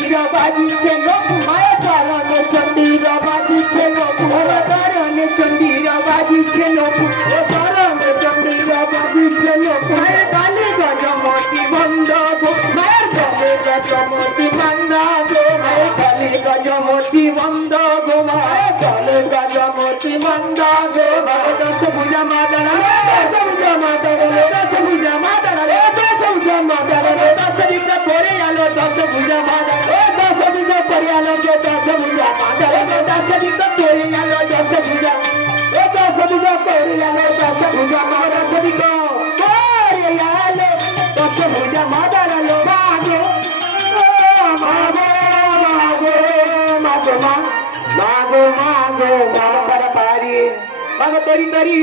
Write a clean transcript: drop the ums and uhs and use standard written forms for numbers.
চণ্ডীর বাজিছে নকু মায়ের চরণে চণ্ডীর বাজিছে নকু চরণে চণ্ডীর বাজিছে নকু চরণে চণ্ডীর বাজিছে নকু মায়ের কালে গজমতি বন্ধ গো মায়ের কালে গজমতি বন্ধ গো মায়ের কালে গজমতি বন্ধ গো মায়ের কালে গজমতি বন্ধ গো মায়ের দশ পূজা মাতারা দশ পূজা মাতারা দশ পূজা মাতারা দশ পূজা মাতারা দশ দিকে পড়ে আলো দশ পূজা মাতারা দশ দিকে পড়ে আলো দশ পূজা মাতারা দশ দিকে পড়ে আলো দশ পূজা দশ দিকে পড়ে আলো দশ পূজা মাতারা দশ দিকে পড়ে আলো দশ পূজা মাতারা লো মাগো মাগো মাগো মাগো মাগো মাগো মাগো পারি মাগো তরি তরি